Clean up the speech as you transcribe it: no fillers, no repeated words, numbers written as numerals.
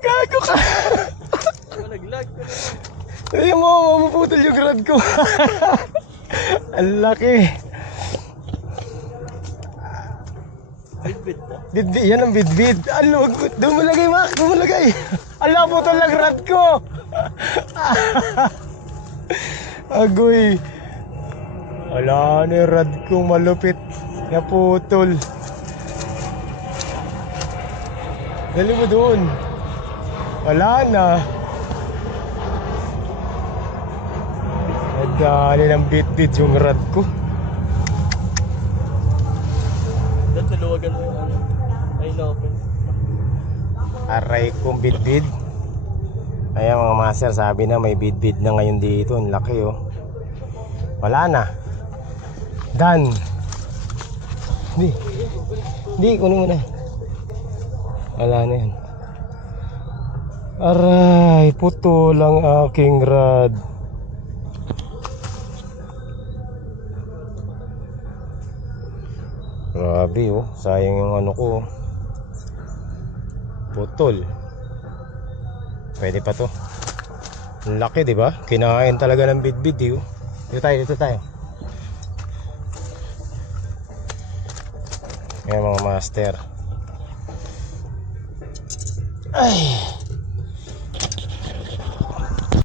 Gago ka. Malaglag ko na. Ayun mo, mamuputol yung rod ko. Ang laki. Bit-bit na. Bidbid, yan ang bidbid. Ano, doon mo lagay, Mac. Doon mo lagay. Ala, putol lang rod ko. Agoy. Wala na yung rod ko, malupit. Naputol. Dali mo doon. Wala na. Nagdali ng bit-bit yung rod ko. Dahil naluwagan mo yung ano. Ay, open. Aray kong bit-bit. Ayan mga master, sabi na may bit-bit na ngayon dito. Ang laki oh. Wala na. Done. Hindi, kunin mo na. Wala na yan. Aray, puto lang aking rod. Grabe oh, sayang yung ano ko. Putol. Pwede pa to. Ang laki, di ba? Kinain talaga ng bidbid eh. Oh. Dito tayo. Ayan mga master. Ay.